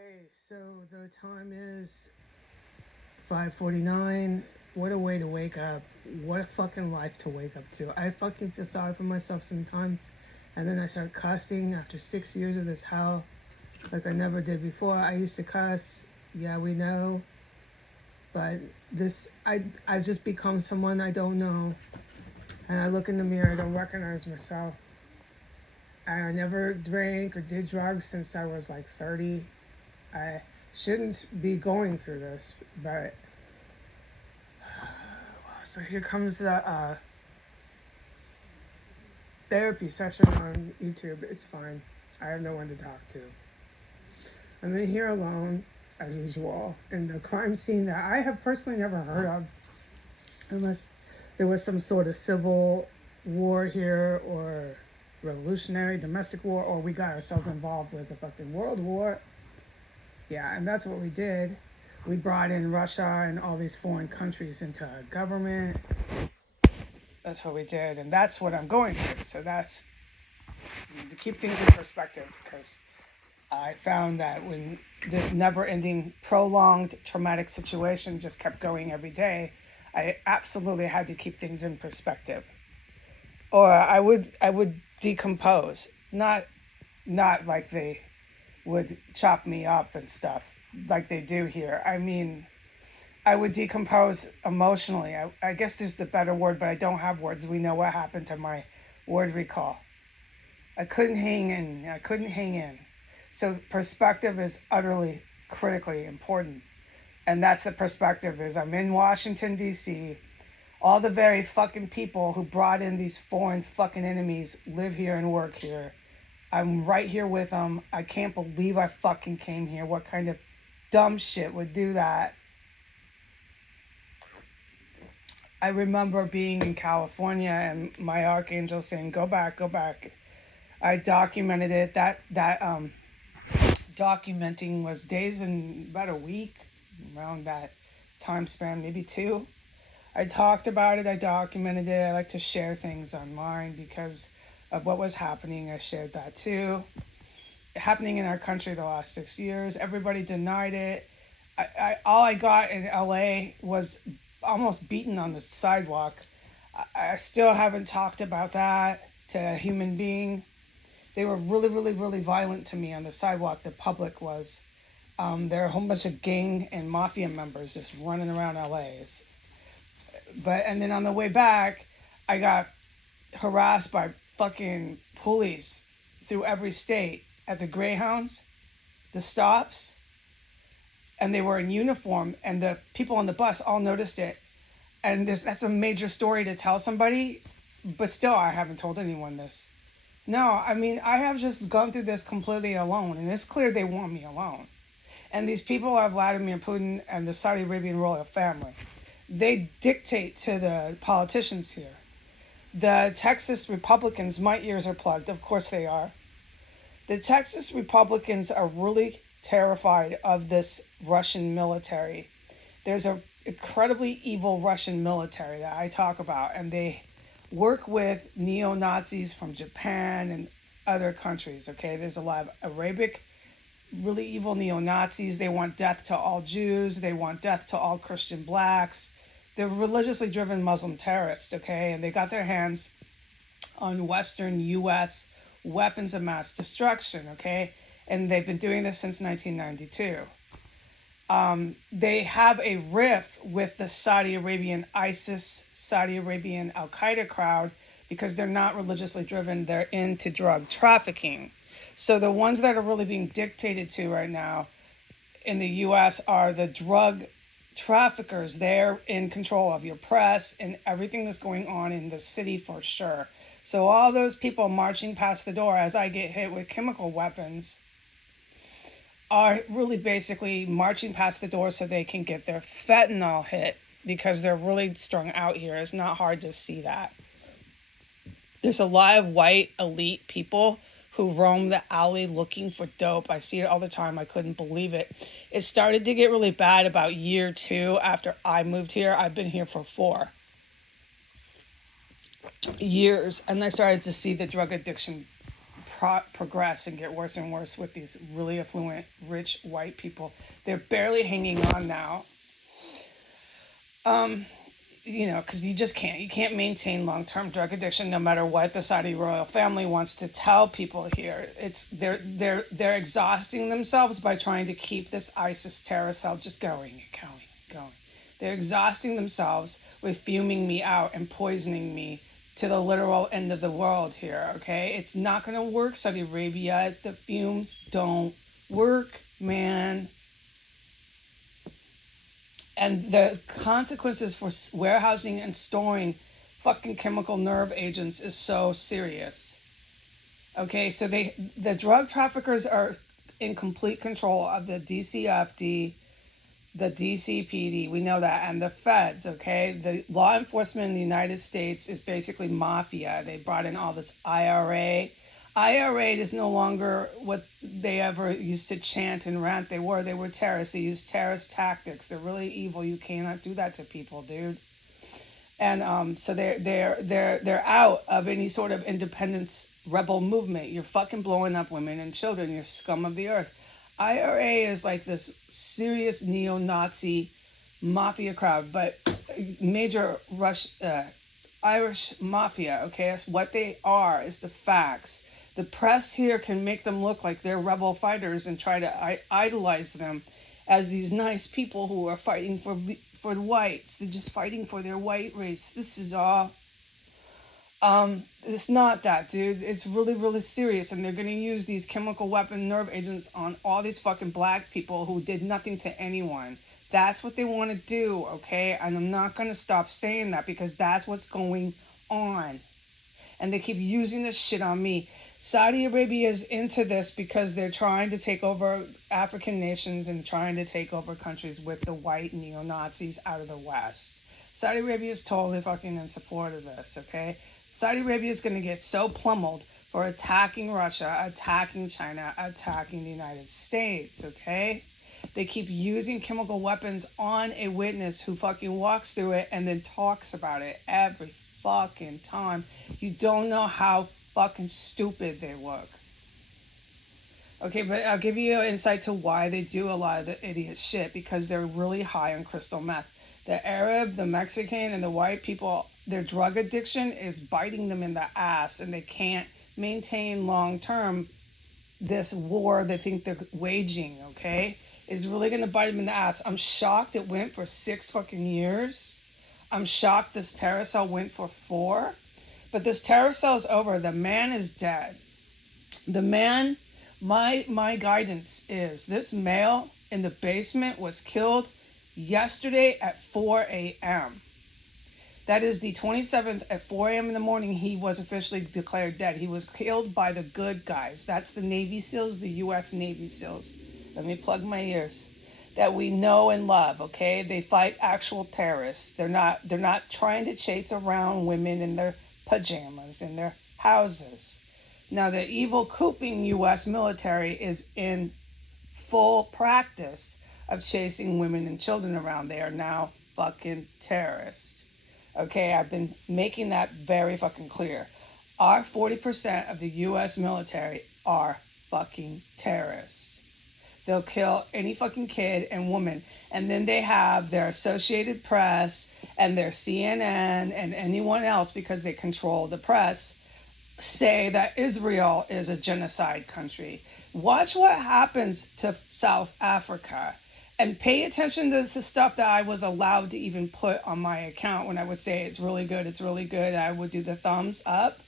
Okay, so the time is 5:49. What a way to wake up. What a fucking life to wake up to. I fucking feel sorry for myself sometimes. And then I start cussing after 6 years of this hell like I never did before. I used to cuss. Yeah, we know. But I've just become someone I don't know. And I look in the mirror, I don't recognize myself. I never drank or did drugs since I was like 30. I shouldn't be going through this, but so here comes the therapy session on YouTube. It's fine. I have no one to talk to. I'm in here alone, as usual, in the crime scene that I have personally never heard of, unless there was some sort of civil war here, or revolutionary domestic war, or we got ourselves involved with a fucking world war. Yeah, and that's what we did. We brought in Russia and all these foreign countries into our government. That's what we did, and that's what I'm going through. So that's to keep things in perspective, because I found that when this never-ending, prolonged, traumatic situation just kept going every day, I absolutely had to keep things in perspective, or I would decompose. Not like they would chop me up and stuff like they do here. I mean, I would decompose emotionally. I guess there's the better word, but I don't have words. We know what happened to my word recall. I couldn't hang in. I couldn't hang in. So perspective is utterly critically important. And that's the perspective is I'm in Washington, D.C. All the very fucking people who brought in these foreign fucking enemies live here and work here. I'm right here with them. I can't believe I fucking came here. What kind of dumb shit would do that? I remember being in California and my archangel saying, "Go back, go back." I documented it. That documenting was days and about a week, around that time span, maybe two. I talked about it. I documented it. I like to share things online because of what was happening. I shared that too. Happening in our country the last 6 years. Everybody denied it. All I got in LA was almost beaten on the sidewalk. I still haven't talked about that to a human being. They were really, really, really violent to me on the sidewalk. The public was. There are a whole bunch of gang and mafia members just running around LA. And then on the way back, I got harassed by fucking police through every state at the Greyhounds, the stops, and they were in uniform, and the people on the bus all noticed it. And that's a major story to tell somebody, but still I haven't told anyone this. No, I mean, I have just gone through this completely alone, and it's clear they want me alone. And these people are Vladimir Putin and the Saudi Arabian royal family. They dictate to the politicians here. The Texas Republicans, my ears are plugged, of course they are. The Texas Republicans are really terrified of this Russian military. There's an incredibly evil Russian military that I talk about, and they work with neo-Nazis from Japan and other countries, okay? There's a lot of Arabic, really evil neo-Nazis. They want death to all Jews. They want death to all Christian blacks. They're religiously driven Muslim terrorists, okay? And they got their hands on Western U.S. weapons of mass destruction, okay? And they've been doing this since 1992. They have a rift with the Saudi Arabian ISIS, Saudi Arabian Al-Qaeda crowd because they're not religiously driven. They're into drug trafficking. So the ones that are really being dictated to right now in the U.S. are the drug traffickers. They're in control of your press and everything that's going on in the city for sure. So all those people marching past the door as I get hit with chemical weapons are really basically marching past the door so they can get their fentanyl hit because they're really strung out here. It's not hard to see that. There's a lot of white elite people who roam the alley looking for dope. I see it all the time. I couldn't believe it. It started to get really bad about year 2 after I moved here. I've been here for 4 years, and I started to see the drug addiction progress and get worse and worse with these really affluent, rich white people. They're barely hanging on now. Because you can't maintain long-term drug addiction no matter what the Saudi royal family wants to tell people here. It's they're exhausting themselves by trying to keep this ISIS terror cell just going and going, going. They're exhausting themselves with fuming me out and poisoning me to the literal end of the world here. Okay, it's not gonna work, Saudi Arabia. The fumes don't work, man. And the consequences for warehousing and storing fucking chemical nerve agents is so serious. Okay, so the drug traffickers are in complete control of the DCFD, the DCPD, we know that, and the feds, okay? The law enforcement in the United States is basically mafia. They brought in all this IRA. IRA is no longer what they ever used to chant and rant. They were terrorists. They used terrorist tactics. They're really evil. You cannot do that to people, dude. And so they're out of any sort of independence rebel movement. You're fucking blowing up women and children. You're scum of the earth. IRA is like this serious neo-Nazi mafia crowd, but major Irish mafia, okay? That's what they are, is the facts. The press here can make them look like they're rebel fighters and try to idolize them as these nice people who are fighting for the whites. They're just fighting for their white race. This is all... it's not that, dude. It's really, really serious, and they're gonna use these chemical weapon nerve agents on all these fucking black people who did nothing to anyone. That's what they want to do, okay? And I'm not gonna stop saying that because that's what's going on. And they keep using this shit on me. Saudi Arabia is into this because they're trying to take over African nations and trying to take over countries with the white neo-Nazis out of the West. Saudi Arabia is totally fucking in support of this, okay? Saudi Arabia is going to get so pummeled for attacking Russia, attacking China, attacking the United States, okay? They keep using chemical weapons on a witness who fucking walks through it and then talks about it every fucking time. You don't know how fucking stupid they look. Okay, but I'll give you an insight to why they do a lot of the idiot shit, because they're really high on crystal meth. The Arab, the Mexican, and the white people, their drug addiction is biting them in the ass, and they can't maintain long-term this war they think they're waging, okay? It's really going to bite them in the ass. I'm shocked it went for 6 fucking years. I'm shocked this terror cell went for 4. But this terror cell is over. The man is dead. The man, my guidance is this male in the basement was killed yesterday at 4 a.m. That is the 27th at 4 a.m. in the morning. He was officially declared dead. He was killed by the good guys. That's the Navy SEALs, the U.S. Navy SEALs. Let me plug my ears. That we know and love, okay? They fight actual terrorists. They're not trying to chase around women in their pajamas in their houses. Now, the evil cooping U.S. military is in full practice of chasing women and children around. They are now fucking terrorists. Okay, I've been making that very fucking clear. Our 40% of the U.S. military are fucking terrorists. They'll kill any fucking kid and woman. And then they have their Associated Press and their CNN and anyone else, because they control the press, say that Israel is a genocide country. Watch what happens to South Africa. And pay attention to the stuff that I was allowed to even put on my account when I would say it's really good, it's really good. I would do the thumbs up.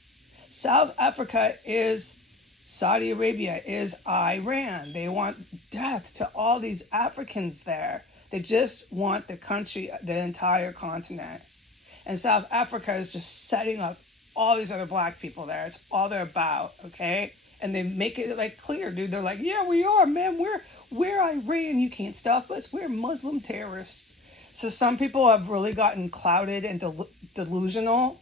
South Africa is Saudi Arabia, is Iran. They want death to all these Africans there. They just want the country, the entire continent. And South Africa is just setting up all these other black people there. It's all they're about, okay? And they make it like clear, dude. They're like, yeah, we are, man. We're Iran. You can't stop us. We're Muslim terrorists. So some people have really gotten clouded and delusional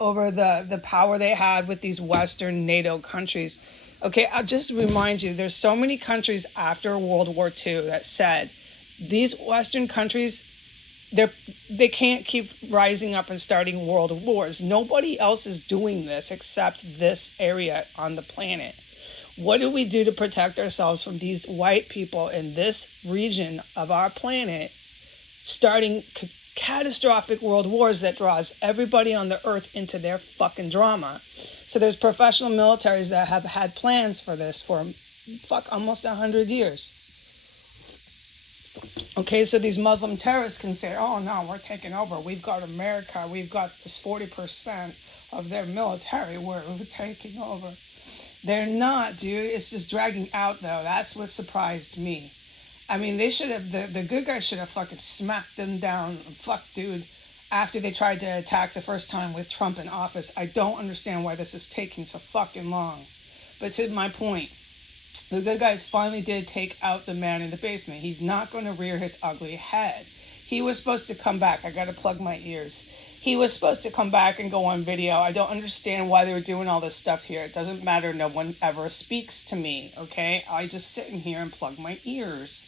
over the power they had with these Western NATO countries. Okay, I'll just remind you, there's so many countries after World War II that said these Western countries they're they can't keep rising up and starting world wars. Nobody else is doing this except this area on the planet. What do we do to protect ourselves from these white people in this region of our planet starting catastrophic world wars that draws everybody on the earth into their fucking drama? So there's professional militaries that have had plans for this for almost 100 years. Okay, so these Muslim terrorists can say, oh no, we're taking over. We've got America. We've got this 40% of their military. We're taking over. They're not, dude. It's just dragging out, though. That's what surprised me. I mean, they should have, the good guys should have fucking smacked them down. Fuck, dude. After they tried to attack the first time with Trump in office. I don't understand why this is taking so fucking long. But to my point, the good guys finally did take out the man in the basement. He's not going to rear his ugly head. He was supposed to come back. I got to plug my ears. He was supposed to come back and go on video. I don't understand why they were doing all this stuff here. It doesn't matter. No one ever speaks to me, okay? I just sit in here and plug my ears.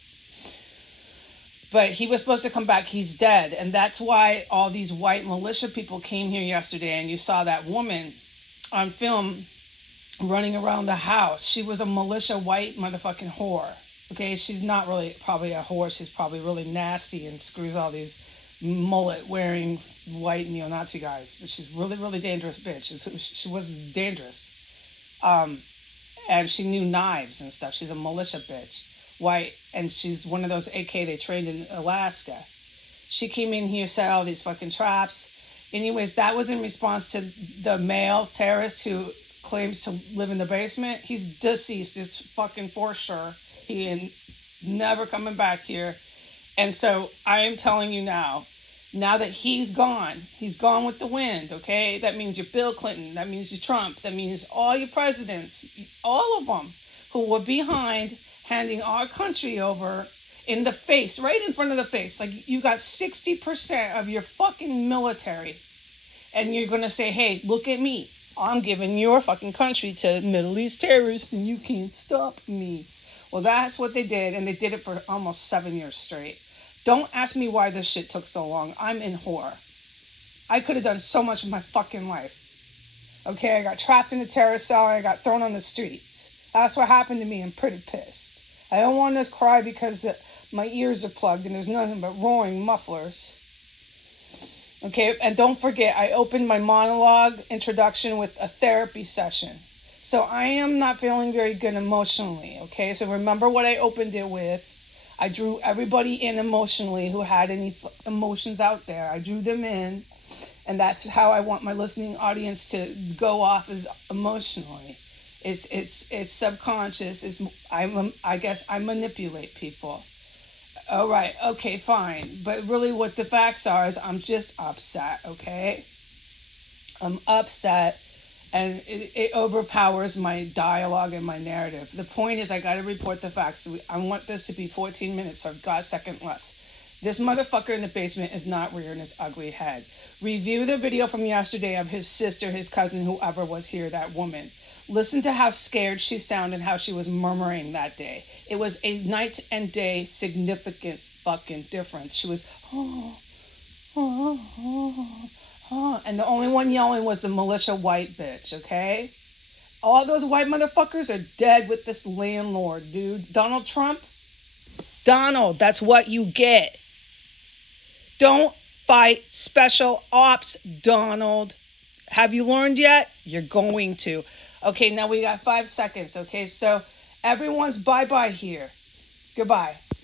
But he was supposed to come back. He's dead. And that's why all these white militia people came here yesterday. And you saw that woman on film running around the house. She was a militia white motherfucking whore. Okay, she's not really probably a whore. She's probably really nasty and screws all these mullet wearing white neo-Nazi guys. But she's really, really dangerous bitch. She was dangerous. And she knew knives and stuff. She's a militia bitch. White, and she's one of those AK they trained in Alaska. She came in here, set all these fucking traps. Anyways, that was in response to the male terrorist who claims to live in the basement. He's deceased, just fucking for sure. He ain't never coming back here. And so I am telling you now that he's gone with the wind, okay? That means you're Bill Clinton, that means you're Trump, that means all your presidents, all of them who were behind handing our country over in the face, right in front of the face. Like, you got 60% of your fucking military, and you're going to say, hey, look at me. I'm giving your fucking country to Middle East terrorists, and you can't stop me. Well, that's what they did, and they did it for almost 7 years straight. Don't ask me why this shit took so long. I'm in horror. I could have done so much with my fucking life. Okay, I got trapped in a terrorist cell, and I got thrown on the streets. That's what happened to me. I'm pretty pissed. I don't want to cry because my ears are plugged and there's nothing but roaring mufflers. Okay, and don't forget, I opened my monologue introduction with a therapy session. So I am not feeling very good emotionally, okay? So remember what I opened it with. I drew everybody in emotionally who had any emotions out there. I drew them in, and that's how I want my listening audience to go off, is emotionally. It's subconscious. I guess I manipulate people. All right, okay, fine. But really what the facts are is I'm just upset, okay? I'm upset, and it overpowers my dialogue and my narrative. The point is I got to report the facts. I want this to be 14 minutes, so I've got a second left. This motherfucker in the basement is not rearing his ugly head. Review the video from yesterday of his sister, his cousin, whoever was here, that woman. Listen to how scared she sounded and how she was murmuring that day. It was a night and day significant fucking difference. She was, oh, oh, oh, oh. And the only one yelling was the militia white bitch, okay? All those white motherfuckers are dead with this landlord, dude. Donald Trump? Donald, that's what you get. Don't fight special ops, Donald. Have you learned yet? You're going to. Okay, now we got 5 seconds, okay? So everyone's bye-bye here. Goodbye.